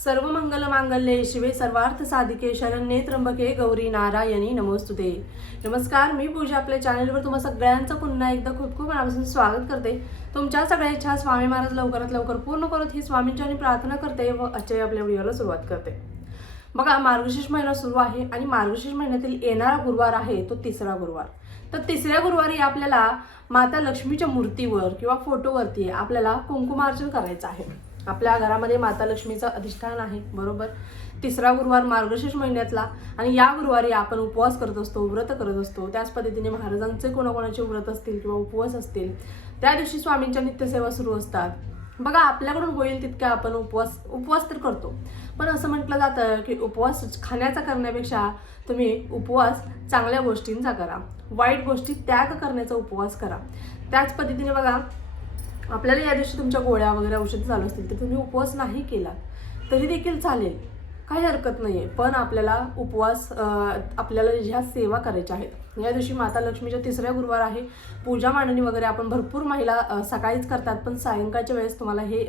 सर्व मंगल मांगल्ये शिवे सर्वार्थ साधिके शरण्ये त्र्यंबके गौरी नारायणी नमोस्तुते. नमस्कार, मी पूजा आपल्या चॅनलवर तुम्हा सगळ्यांचं पुन्हा एकदा खूप खूप मनापासून स्वागत करते. तुमच्या सगळ्या इच्छा स्वामी महाराज लवकरात लवकर पूर्ण करत ही स्वामींची प्रार्थना करते व आजच्या आपल्या व्हिडिओला सुरुवात करते. बघा, मार्गशीर्ष महिना सुरू आहे आणि मार्गशीर्ष महिन्यातील येणारा गुरुवार आहे तो तिसरा गुरुवार. तर तिसऱ्या गुरुवारी आपल्याला माता लक्ष्मीच्या मूर्तीवर किंवा फोटोवरती आपल्याला कुंकुमार्चन करायचं आहे. आपल्या घरामध्ये माता लक्ष्मीचं अधिष्ठान आहे, बरोबर. तिसरा गुरुवार मार्गशीर्ष महिन्यातला आणि या गुरुवारी आपण उपवास करत असतो, व्रत करत असतो. त्याच पद्धतीने महाराजांचे कोणाकोणाचे व्रत असतील किंवा उपवास असतील त्या दिवशी स्वामींच्या नित्यसेवा सुरू असतात. बघा, आपल्याकडून होईल तितक्या आपण उपवास तर करतो, पण असं म्हटलं जातं की उपवास खाण्याचा करण्यापेक्षा तुम्ही उपवास चांगल्या गोष्टींचा करा, वाईट गोष्टी त्याग करण्याचा उपवास करा. त्याच पद्धतीने बघा, आपल्याला या दिवशी तुमच्या गोळ्या वगैरे औषध चालू असतील तर तुम्ही उपवास नाही केला तरी देखील चालेल, काही हरकत नाही आहे. पण आपल्याला उपवास आपल्याला ज्या सेवा करायच्या आहेत या दिवशी माता लक्ष्मीच्या तिसऱ्या गुरुवार आहे. पूजा मांडणी वगैरे आपण भरपूर महिला सकाळीच करतात, पण सायंकाळच्या वेळेस तुम्हाला हे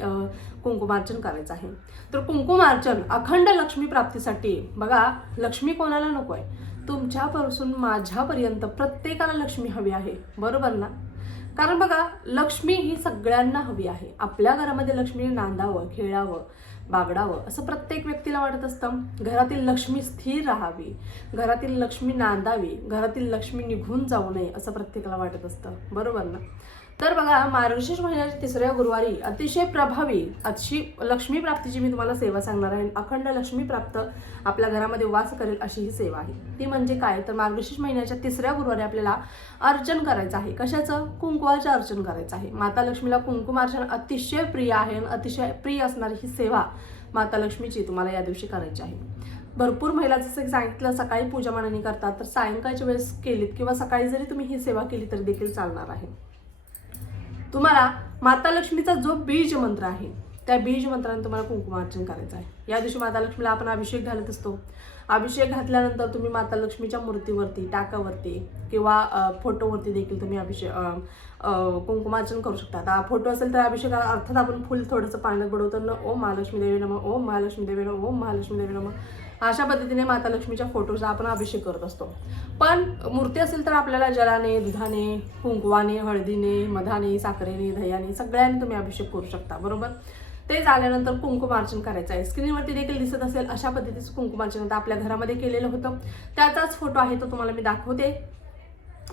कुंकुमार्चन करायचं आहे. तर कुंकुमार्चन अखंड लक्ष्मी प्राप्तीसाठी. बघा, लक्ष्मी कोणाला नको आहे? तुमच्यापासून माझ्यापर्यंत प्रत्येकाला लक्ष्मी हवी आहे, बरोबर ना? कारण बघा, लक्ष्मी ही सगळ्यांना हवी आहे. आपल्या घरामध्ये लक्ष्मी नांदावं, खेळावं, बागडावं असं प्रत्येक व्यक्तीला वाटत असतं. घरातील लक्ष्मी स्थिर राहावी, घरातील लक्ष्मी नांदावी, घरातील लक्ष्मी निघून जाऊ नये असं प्रत्येकाला वाटत असतं, बरोबर ना? तर बघा, मार्गशीर्ष महिन्याच्या तिसऱ्या गुरुवारी अतिशय प्रभावी अशी लक्ष्मी प्राप्तीची मी तुम्हाला सेवा सांगणार आहे. अखंड लक्ष्मी प्राप्त आपल्या घरामध्ये वास करेल अशी ही सेवा आहे. ती म्हणजे काय? तर मार्गशीर्ष महिन्याच्या तिसऱ्या गुरुवारी आपल्याला अर्चन करायचं आहे. कशाचं? कुंकवाचं अर्चन करायचं आहे. माता लक्ष्मीला कुंकुमार्चन अतिशय प्रिय आहे आणि अतिशय प्रिय असणारी ही सेवा माता लक्ष्मीची तुम्हाला या दिवशी करायची आहे. भरपूर महिला जसं सांगितलं सकाळी पूजा मांडणी करतात, तर सायंकाळच्या वेळेस केलीत किंवा सकाळी जरी तुम्ही ही सेवा केली तरी देखील चालणार आहे. तुम्हाला माता लक्ष्मीचा जो बीज मंत्र आहे त्या बीज मंत्राने तुम्हाला कुंकुमार्चन करायचं आहे. या दिवशी माता लक्ष्मीला आपण अभिषेक घालत असतो. अभिषेक घातल्यानंतर तुम्ही माता लक्ष्मीच्या मूर्तीवरती, टाकावरती किंवा फोटोवरती देखील तुम्ही कुंकुमार्चन करू शकता. आता फोटो असेल तर अभिषेक अर्थात आपण फुल थोडंसं पाण्यात बुडवताना ओम महालक्ष्मी देवी नमः, ओम महालक्ष्मी देवी नमः, ओम महालक्ष्मी देवी नमः अशा पद्धतीने माता लक्ष्मीच्या फोटोचा आपण अभिषेक करत असतो. पण मूर्ती असेल तर आपल्याला जलाने, दुधाने, कुंकवाने, हळदीने, मधाने, साखरेने, दह्याने सगळ्यांनी तुम्ही अभिषेक करू शकता, बरोबर. ते झाल्यानंतर कुंकुमार्चन करायचं आहे. स्क्रीनवरती देखील दिसत असेल अशा पद्धतीचं कुंकुमार्चन आता आपल्या घरामध्ये केलेलं होतं. त्याचाच फोटो आहे तो तुम्हाला मी दाखवते.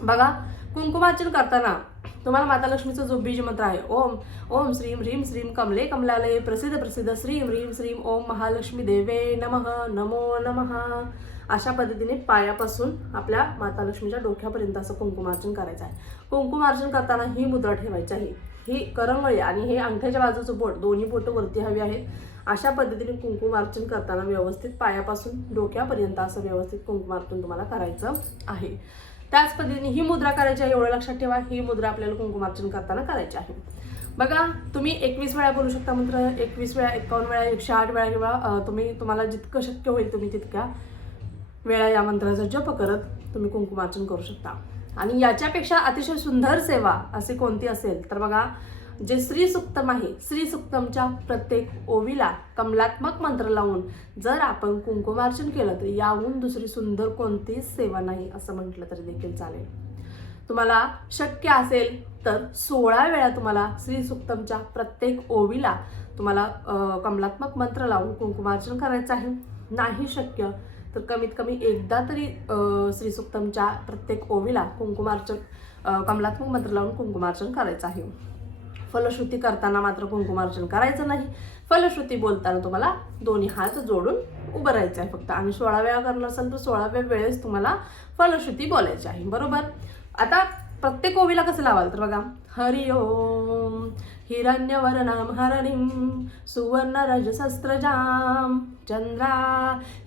बघा, कुंकुमार्चन करताना तुम्हाला माता लक्ष्मीचा जो बीज मंत्र आहे ओम ओम श्रीम ह्रीम श्रीम कमले कमलालये प्रसिद्ध प्रसिद्ध श्रीम ह्रीम श्रीम ओम महालक्ष्मी देवे नमः, नमो नमः अशा पद्धतीने पायापासून आपल्या माता लक्ष्मीच्या डोक्यापर्यंत असं कुंकुमार्चन करायचं आहे. कुंकुमार्चन करताना ही मुद्रा ठेवायची आहे. ही करंगळी आणि हे अंगठ्याच्या बाजूचं बोट, दोन्ही बोट वरती हवी आहेत. अशा पद्धतीने कुंकुमार्चन करताना व्यवस्थित पायापासून डोक्यापर्यंत असं व्यवस्थित कुंकुमार्चन तुम्हाला करायचं आहे. त्याच पद्धतीने ही मुद्रा करायची आहे. एवढं लक्षात ठेवा, ही मुद्रा आपल्याला कुंकुमार्चन करताना करायची आहे. बघा, तुम्ही 21 वेळा बोलू शकता मंत्र, 21 वेळा, 51 वेळा, 108 वेळा किंवा तुम्हाला जितकं शक्य होईल तुम्ही तितक्या वेळा या मंत्राचा जप करत तुम्ही कुंकुमार्चन करू शकता. आणि याच्यापेक्षा अतिशय सुंदर सेवा असे कोणती असेल तर बघा, जे श्रीसुक्तम आहे, श्रीसुक्तमच्या प्रत्येक ओवीला कमलात्मक मंत्र लावून जर आपण कुंकुमार्चन केलं तर याहून दुसरी सुंदर कोणतीच सेवा नाही असं म्हटलं तरी देखील चालेल. तुम्हाला शक्य असेल तर 16 वेळा तुम्हाला श्रीसुक्तमच्या प्रत्येक ओवीला तुम्हाला कमलात्मक मंत्र लावून कुंकुमार्चन करायचं आहे. नाही शक्य तर कमीत कमी एकदा तरी श्रीसुक्तमच्या प्रत्येक ओवीला कमलात्मक मंत्र लावून कुंकुमार्चन करायचं आहे. फलश्रुती करताना मात्र कुंकुमार्चन करायचं नाही. फलश्रुती बोलताना तुम्हाला दोन्ही हात जोडून उभं राहायचं आहे फक्त. आणि 16 वेळा करणार असेल तर 16व्या वेळेस तुम्हाला फलश्रुती बोलायची आहे, बरोबर. आता प्रत्येक ओवीला कसं लावाल तर बघा, हरि ओम हिरण्यवर्णम हरणीं सुवर्ण रजसस्त्रजां चंद्रा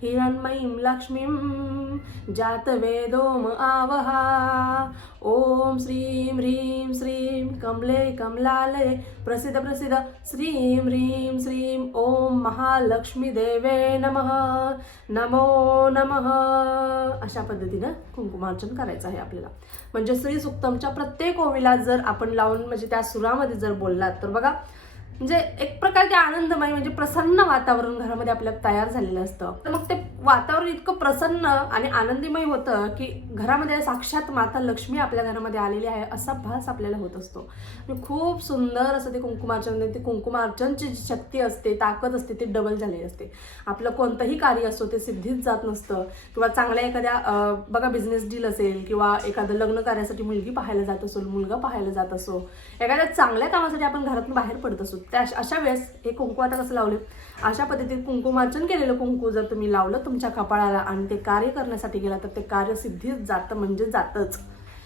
हिरण्मयीं लक्ष्मीं जातवेदोम आवहा ओम श्रीं ह्रीं श्रीं कमले कमलालये प्रसिद्ध प्रसिद्ध श्रीं ह्रीं श्रीं ओम महालक्ष्मी देवे नमः, नमो नमः अशा पद्धतीनं कुंकुमार्चन करायचं आहे आपल्याला. म्हणजे श्री सुक्तमच्या प्रत्येक ओवीला जर आपण लावून म्हणजे त्या सुरामध्ये जर बोललात तर बघा म्हणजे एक प्रकारचे आनंदमय म्हणजे प्रसन्न वातावरण घरामध्ये आपल्या तयार झालेलं असतं. तर मग ते वातावरण इतकं प्रसन्न आणि आनंदमय होतं की घरामध्ये साक्षात माता लक्ष्मी आपल्या घरामध्ये आलेली आहे असा भास आपल्याला होत असतो. खूप सुंदर असं ते कुंकुमार्चन, ते कुंकुमार्चनची जी शक्ती असते, ताकद असते, ती डबल झालेली असते. आपलं कोणतंही कार्य असो ते सिद्धीच जात नसतं. किंवा चांगल्या एखाद्या बघा बिझनेस डील असेल किंवा एखादं लग्न कार्यासाठी मुलगी पाहायला जात असो, मुलगा पाहायला जात असो, एखाद्या चांगल्या कामासाठी आपण घरातून बाहेर पडत असो, त्या अशा वेळेस हे कुंकू आता कसं लावले, अशा पद्धतीने कुंकुमार्चन केलेलं कुंकू जर तुम्ही लावलं तुमच्या कपाळाला आणि ते कार्य करण्यासाठी गेला तर ते कार्य सिद्धीच जातं म्हणजे जातच.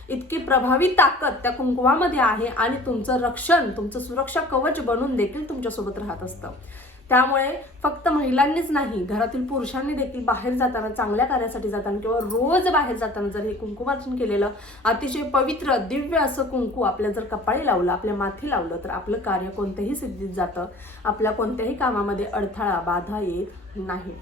इतकी प्रभावी ताकद त्या कुंकुवामध्ये आहे आणि तुमचं रक्षण, तुमचं सुरक्षा कवच बनून देखील तुमच्यासोबत राहत असतं. त्यामुळे फक्त महिलांनीच नाही, घरातील पुरुषांनी देखील बाहेर जाताना, चांगल्या कार्यासाठी जाताना किंवा रोज बाहेर जाताना जर हे कुंकुमार्चन केलेलं अतिशय पवित्र दिव्य असं कुंकू आपल्या जर कपाळी लावलं, आपल्या माथी लावलं तर आपलं कार्य कोणत्याही सिद्धीत जातं. आपल्या कोणत्याही कामामध्ये अडथळा, बाधा येत नाही.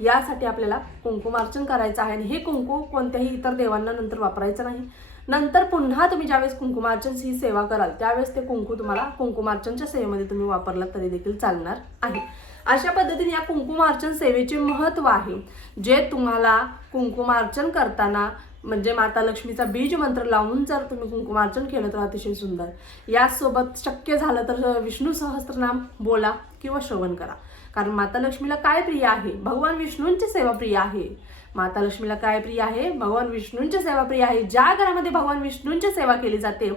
यासाठी आपल्याला कुंकुमार्चन करायचं आहे आणि हे कुंकू कोणत्याही इतर देवांना नंतर वापरायचं नाही. नंतर पुन्हा तुम्ही ज्यावेळेस कुंकुमार्चन ही सेवा कराल त्यावेळेस ते कुंकू तुम्हाला कुंकुमार्चनच्या सेवेमध्ये तुम्ही वापरलात तरी देखील चालणार आहे. अशा पद्धतीने या कुंकुमार्चन सेवेचे महत्त्व आहे, जे तुम्हाला कुंकुमार्चन करताना म्हणजे माता लक्ष्मीचा बीज मंत्र लावून जर तुम्ही कुंकुमार्चन केलं तर अतिशय सुंदर. यासोबत शक्य झालं तर विष्णू सहस्त्रनाम बोला किंवा श्रवण करा. कारण माता लक्ष्मीला काय प्रिय आहे? भगवान विष्णूंची सेवा प्रिय आहे. माता लक्ष्मीला काय प्रिय आहे? भगवान विष्णूंची सेवा प्रिय आहे. ज्या घरामध्ये भगवान विष्णूंची सेवा केली जाते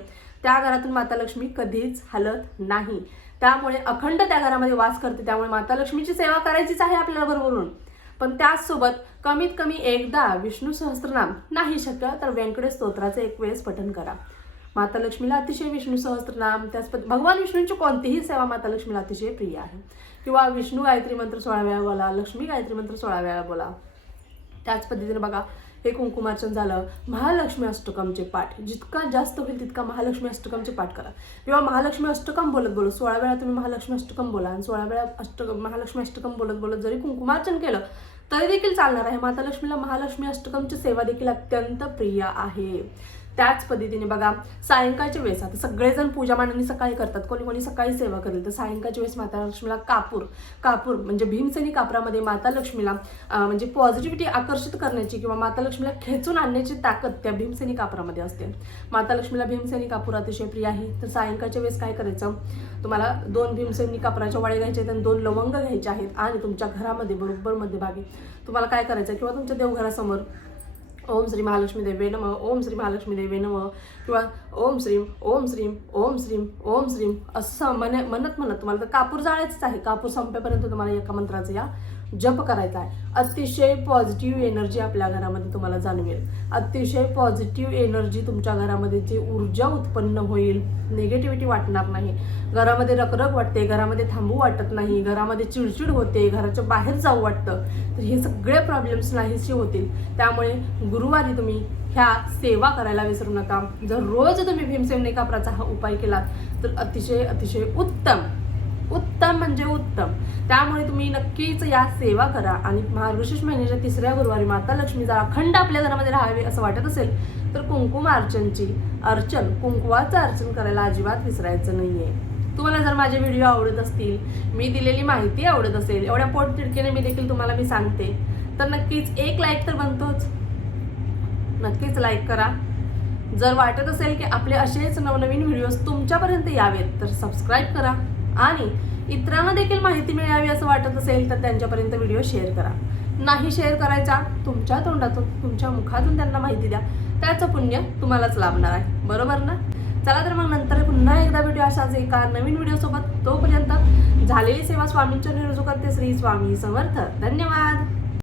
त्या घरातून माता लक्ष्मी कधीच हलत नाही. त्यामुळे अखंड त्या घरामध्ये वास करते. त्यामुळे माता लक्ष्मीची सेवा करायचीच आहे आपल्याला बरोबरून. पण त्याचसोबत कमीत कमी एकदा विष्णू सहस्त्रनाम, नाही शक्य तर व्यंकटेश स्तोत्राचे एक वेळेस पठण करा. माता लक्ष्मीला अतिशय विष्णू सहस्त्रनाम, त्याच भगवान विष्णूंची कोणतीही सेवा माता लक्ष्मीला अतिशय प्रिय आहे. किंवा विष्णू गायत्री मंत्र 16 वेळा बोला, लक्ष्मी गायत्री मंत्र 16 वेळा बोला. त्याच पद्धतीने बघा हे कुंकुमार्चन झालं. महालक्ष्मी अष्टकमचे पाठ जितका जास्त होईल तितका महालक्ष्मी अष्टकमचे पाठ करा. किंवा महालक्ष्मी अष्टकम बोलत 16 वेळा तुम्ही महालक्ष्मी अष्टकम बोला आणि 16 वेळा महालक्ष्मी अष्टकम बोलत जरी कुंकुमार्चन केलं तरी देखील चालणार आहे. माता लक्ष्मीला महालक्ष्मी अष्टकमची सेवा देखील अत्यंत प्रिय आहे. त्याच पद्धतीने बघा सायंकाळच्या वेळेस आता सगळेजण पूजा मांडणी सकाळी करतात, कोणी कोणी सकाळी सेवा करेल, तर सायंकाळच्या वेळेस माता लक्ष्मीला कापूर म्हणजे भीमसेनी कापरामध्ये माता लक्ष्मीला म्हणजे पॉझिटिव्हिटी आकर्षित करण्याची किंवा माता लक्ष्मीला खेचून आणण्याची ताकद त्या भीमसेनी कापरामध्ये असते. माता लक्ष्मीला भीमसेनी कापूर अतिशय प्रिय आहे. तर सायंकाळच्या वेळेस काय करायचं, तुम्हाला 2 भीमसेनी कापराच्या वडे घ्यायचे आहेत आणि 2 लवंग घ्यायचे आहेत आणि तुमच्या घरामध्ये बरोबर मध्यभागी तुम्हाला काय करायचं किंवा तुमच्या देवघरासमोर ओम श्री महालक्ष्मी देवे नमः, ओम श्री महालक्ष्मी देवे नमः किंवा ओम श्रीम ओम श्रीम ओम श्रीम ओम श्रीम असं म्हणत तुम्हाला तर कापूर जाळायचंच आहे. कापूर संपेपर्यंत तुम्हाला एका मंत्राचा या जप करायचा आहे. अतिशय पॉझिटिव्ह एनर्जी आपल्या घरामध्ये तुम्हाला जाणवेल. अतिशय पॉझिटिव्ह एनर्जी तुमच्या घरामध्ये जी ऊर्जा उत्पन्न होईल, निगेटिव्हिटी वाटणार नाही. घरामध्ये रखरख वाटते, घरामध्ये थांबू वाटत नाही, घरामध्ये चिडचिड होते, घराच्या बाहेर जाऊ वाटतं, तर हे सगळे प्रॉब्लेम्स नाहीसे होतील. त्यामुळे गुरुवारी तुम्ही ह्या सेवा करायला विसरू नका. जर रोज तुम्ही भीमसेनी कापराचा हा उपाय केला तर अतिशय अतिशय उत्तम म्हणजे उत्तम. त्यामुळे तुम्ही नक्कीच या सेवा करा. आणि मार्गशीर्ष महिन्याच्या 3ऱ्या गुरुवारी माता लक्ष्मी जर अखंड आपल्या घरामध्ये राहावी असं वाटत असेल तर कुंकुवाचं अर्चन करायला अजिबात विसरायचं नाहीये. तुम्हाला जर माझे व्हिडिओ आवडत असतील, मी दिलेली माहिती आवडत असेल, एवढ्या पोटतिडकीने मी देखील तुम्हाला सांगते, तर नक्कीच एक लाईक तर बनतोच. नक्कीच लाईक करा. जर वाटत असेल की आपले असेच नवनवीन व्हिडिओज तुमच्यापर्यंत यावेत तर सबस्क्राईब करा. आणि इतरांना देखील माहिती मिळावी असं वाटत असेल तर त्यांच्यापर्यंत व्हिडिओ शेअर करा. नाही शेअर करायचा, तुमच्या तोंडातून तुमच्या मुखातून त्यांना माहिती द्या. त्याचं पुण्य तुम्हालाच लाभणार आहे, बरोबर ना? चला तर मग नंतर पुन्हा एकदा व्हिडिओ अशाच एका नवीन व्हिडिओसोबत. तोपर्यंत झालेली सेवा स्वामींच्या निरोजू करते. श्री स्वामी समर्थ. धन्यवाद.